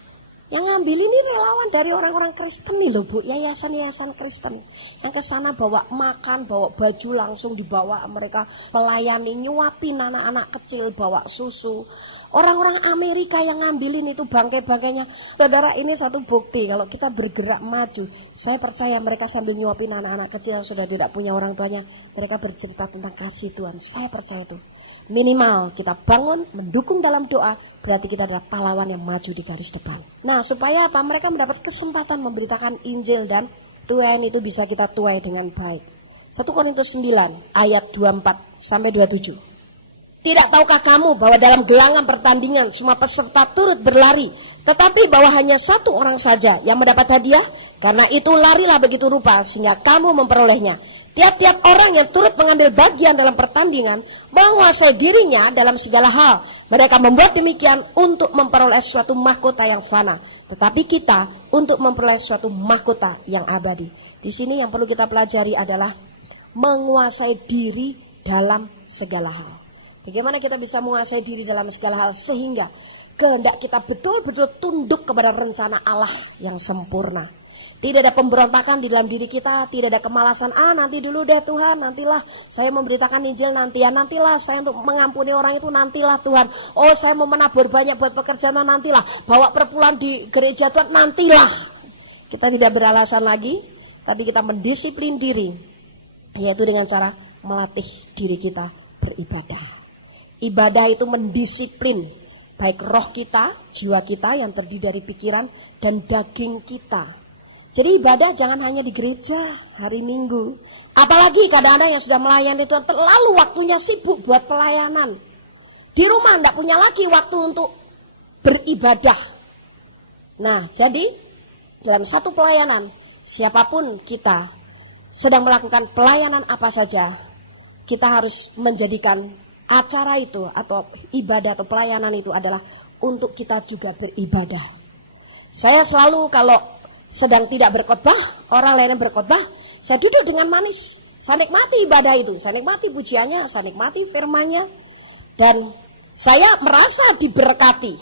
yang ngambil ini relawan dari orang-orang Kristen nih loh Bu, yayasan-yayasan Kristen. Yang ke sana bawa makan, bawa baju langsung dibawa, mereka melayani, nyuapin anak-anak kecil, bawa susu. Orang-orang Amerika yang ngambilin itu bangkai-bangkainya. Saudara, ini satu bukti kalau kita bergerak maju. Saya percaya mereka sambil nyuapin anak-anak kecil yang sudah tidak punya orang tuanya. Mereka bercerita tentang kasih Tuhan. Saya percaya itu. Minimal kita bangun, mendukung dalam doa, berarti kita adalah pahlawan yang maju di garis depan. Nah, supaya apa? Mereka mendapat kesempatan memberitakan Injil dan Tuhan itu bisa kita tuai dengan baik. 1 Korintus 9 ayat 24 sampai 27. Tidak tahukah kamu bahwa dalam gelanggang pertandingan semua peserta turut berlari, tetapi bahwa hanya satu orang saja yang mendapat hadiah? Karena itu larilah begitu rupa sehingga kamu memperolehnya. Tiap-tiap orang yang turut mengambil bagian dalam pertandingan menguasai dirinya dalam segala hal. Mereka membuat demikian untuk memperoleh suatu mahkota yang fana. Tetapi kita untuk memperoleh suatu mahkota yang abadi. Di sini yang perlu kita pelajari adalah menguasai diri dalam segala hal. Bagaimana kita bisa menguasai diri dalam segala hal sehingga kehendak kita betul-betul tunduk kepada rencana Allah yang sempurna. Tidak ada pemberontakan di dalam diri kita, tidak ada kemalasan, nanti dulu deh Tuhan, nantilah saya memberitakan Injil nanti ya, nantilah saya untuk mengampuni orang itu nantilah Tuhan. Oh, saya mau menabur banyak buat pekerjaan nantilah, bawa perpuluhan di gereja Tuhan nantilah. Kita tidak beralasan lagi, tapi kita mendisiplin diri, yaitu dengan cara melatih diri kita beribadah. Ibadah itu mendisiplin baik roh kita, jiwa kita yang terdiri dari pikiran dan daging kita. Jadi ibadah jangan hanya di gereja hari Minggu. Apalagi kadang-kadang yang sudah melayani Tuhan terlalu waktunya sibuk buat pelayanan. Di rumah tidak punya lagi waktu untuk beribadah. Nah, jadi dalam satu pelayanan, siapapun kita sedang melakukan pelayanan apa saja, kita harus menjadikan acara itu atau ibadah atau pelayanan itu adalah untuk kita juga beribadah. Saya selalu kalau sedang tidak berkhotbah, orang lain yang berkhotbah, saya duduk dengan manis. Saya nikmati ibadah itu, saya nikmati pujiannya, saya nikmati firman-Nya. Dan saya merasa diberkati.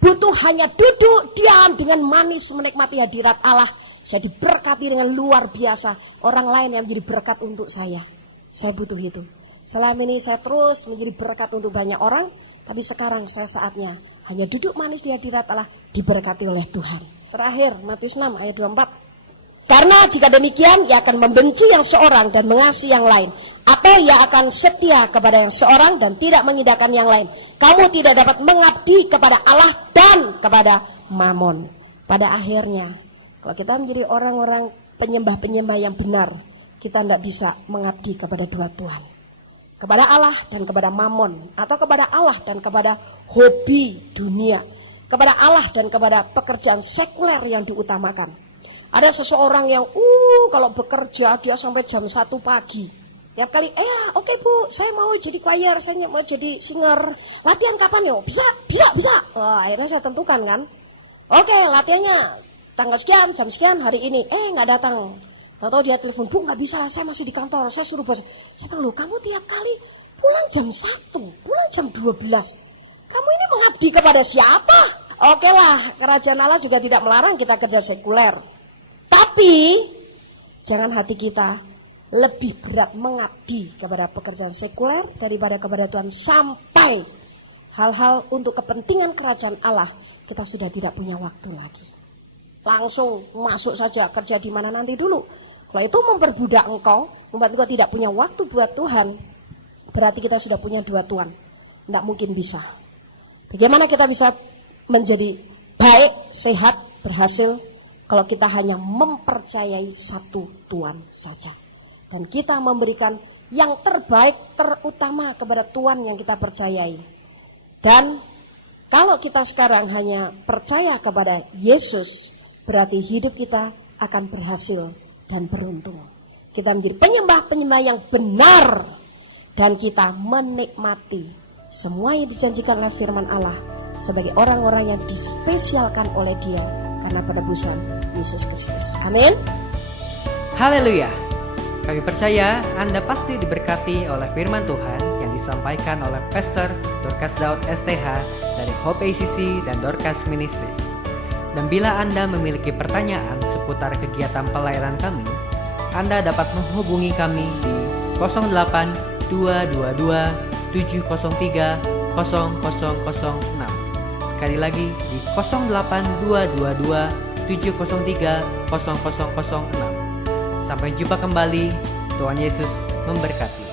Butuh hanya duduk diam dengan manis menikmati hadirat Allah. Saya diberkati dengan luar biasa. Orang lain yang menjadi berkat untuk saya. Saya butuh itu. Selama ini saya terus menjadi berkat untuk banyak orang. Tapi sekarang saya saatnya hanya duduk manis di hadirat Allah, diberkati oleh Tuhan. Terakhir, Matius 6 ayat 24. Karena jika demikian, ia akan membenci yang seorang dan mengasihi yang lain. Atau ia akan setia kepada yang seorang dan tidak mengindahkan yang lain. Kamu tidak dapat mengabdi kepada Allah dan kepada Mamon. Pada akhirnya, kalau kita menjadi orang-orang penyembah-penyembah yang benar, kita tidak bisa mengabdi kepada dua Tuhan. Kepada Allah dan kepada Mamon. Atau kepada Allah dan kepada hobi dunia. Kepada Allah dan kepada pekerjaan sekuler yang diutamakan. Ada seseorang yang kalau bekerja dia sampai jam 1 pagi. Tiap kali, oke Bu, saya mau jadi choir, saya mau jadi singer. Latihan kapan ya? Bisa. Akhirnya saya tentukan kan. Oke, latihannya tanggal sekian, jam sekian, hari ini. Nggak datang. Tahu-tahu dia telepon, Bu nggak bisa, saya masih di kantor, saya suruh bos. Saya bilang, loh kamu tiap kali pulang jam 1, pulang jam 12. Kamu ini mengabdi kepada siapa? Oke lah, kerajaan Allah juga tidak melarang kita kerja sekuler. Tapi, jangan hati kita lebih berat mengabdi kepada pekerjaan sekuler daripada kepada Tuhan. Sampai hal-hal untuk kepentingan kerajaan Allah, kita sudah tidak punya waktu lagi. Langsung masuk saja kerja di mana nanti dulu. Kalau itu memperbudak engkau, membuat engkau tidak punya waktu buat Tuhan, berarti kita sudah punya dua Tuhan. Tidak mungkin bisa. Bagaimana kita bisa menjadi baik, sehat, berhasil kalau kita hanya mempercayai satu Tuhan saja. Dan kita memberikan yang terbaik, terutama kepada Tuhan yang kita percayai. Dan kalau kita sekarang hanya percaya kepada Yesus, berarti hidup kita akan berhasil dan beruntung. Kita menjadi penyembah-penyembah yang benar dan kita menikmati semua yang dijanjikan oleh firman Allah sebagai orang-orang yang dispesialkan oleh Dia karena penebusan Yesus Kristus. Amin. Haleluya. Kami percaya Anda pasti diberkati oleh firman Tuhan yang disampaikan oleh Pastor Dorcas Daud STH dari Hope ACC dan Dorcas Ministries. Dan bila Anda memiliki pertanyaan seputar kegiatan pelayanan kami, Anda dapat menghubungi kami di 08 222 703 0006. Sekali lagi di 08 222 703 0006. Sampai jumpa kembali. Tuhan Yesus memberkati.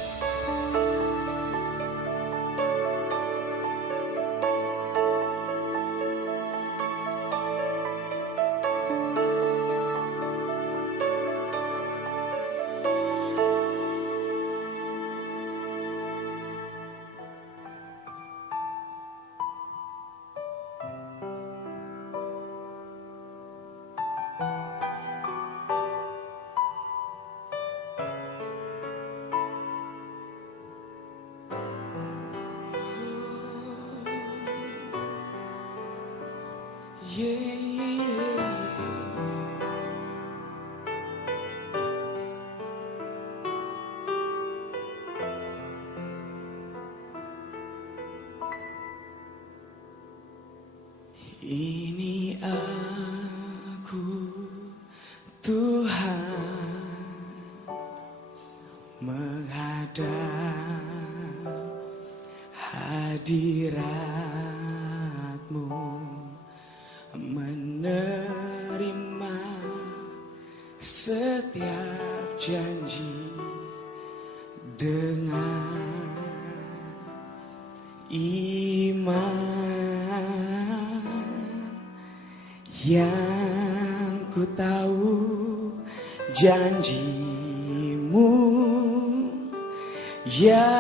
Ini aku, Tuhan, menghadap hadirat-Mu, menerima setiap janji dengan iman. Yang ku tahu janji-Mu, ya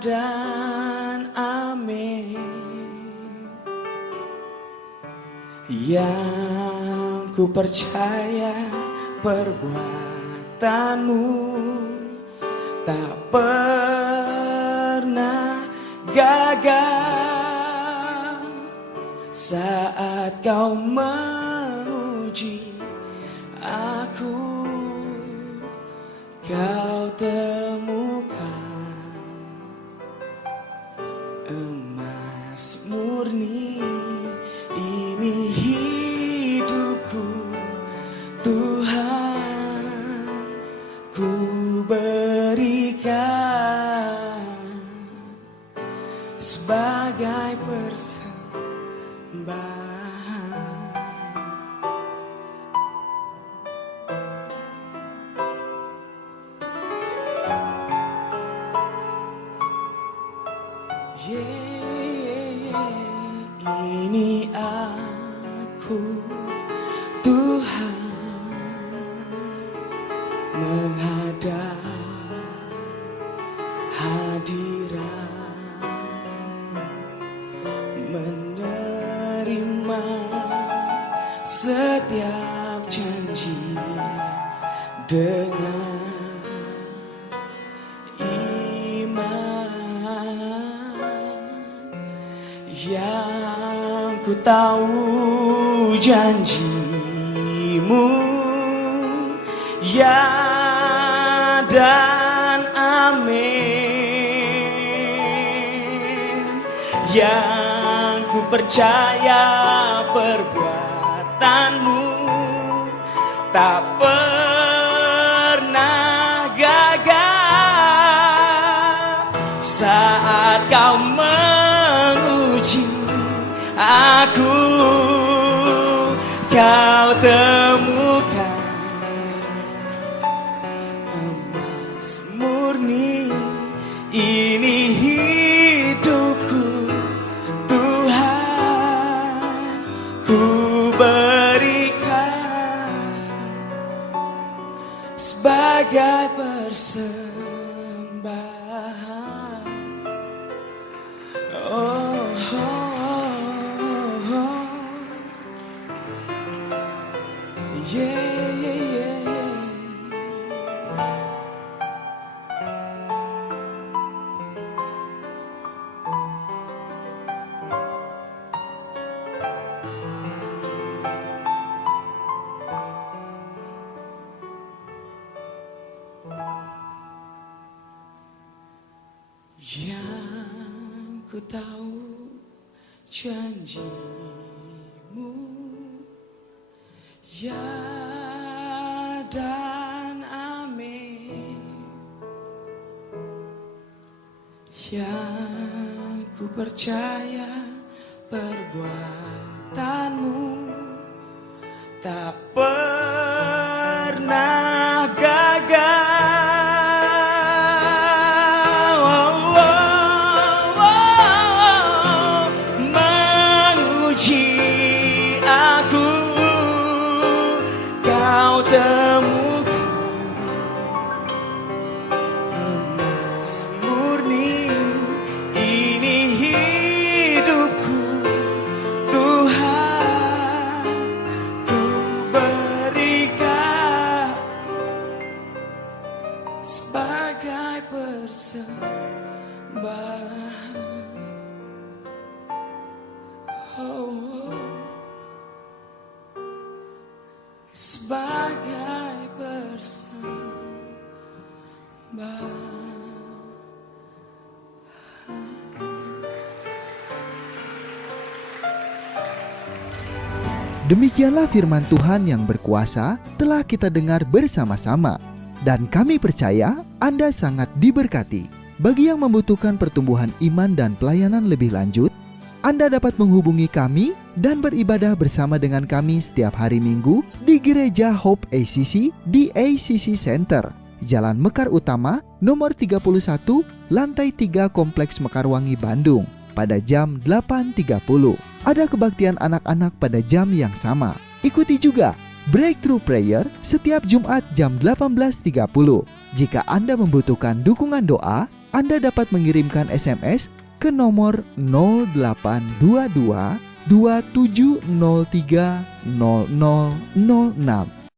dan amin. Yang ku percaya perbuatan-Mu tak pernah gagal. Saat Kau menguji aku, Kau temukan emas murni. Ini hidupku, Tuhan, ku berikan sebagai persembahan. Ini aku, Tuhan, menghadap hadirat-Mu, menerima setiap janji dengan iman. Yang ku tahu janji-Mu, ya dan amin. Yang ku percaya perbuatan-Mu tak pernah gagal. Saat Kau menguji aku, Kau temukan emas murni. Ini hidupku, Tuhan, ku berikan sebagai persembahan. Oh, oh, oh, oh. Yeah, yeah, yeah, yeah. Yang ku tahu janjimu, ya dan amin. Yang ku percaya perbuatanmu tak pernah gagal. Menguji aku, kau temukan emas murni. Ini hidupku, Tuhan, ku berikan sebagai persembahan. Oh, sebagai persembahan. Demikianlah firman Tuhan yang berkuasa telah kita dengar bersama-sama. Dan kami percaya Anda sangat diberkati. Bagi yang membutuhkan pertumbuhan iman dan pelayanan lebih lanjut, Anda dapat menghubungi kami dan beribadah bersama dengan kami setiap hari Minggu di Gereja Hope ACC di ACC Center, Jalan Mekar Utama, nomor 31, lantai 3 Kompleks Mekarwangi, Bandung, pada jam 8.30. Ada kebaktian anak-anak pada jam yang sama. Ikuti juga Breakthrough Prayer setiap Jumat jam 18.30. Jika Anda membutuhkan dukungan doa, Anda dapat mengirimkan SMS ke nomor 0822 2703 0006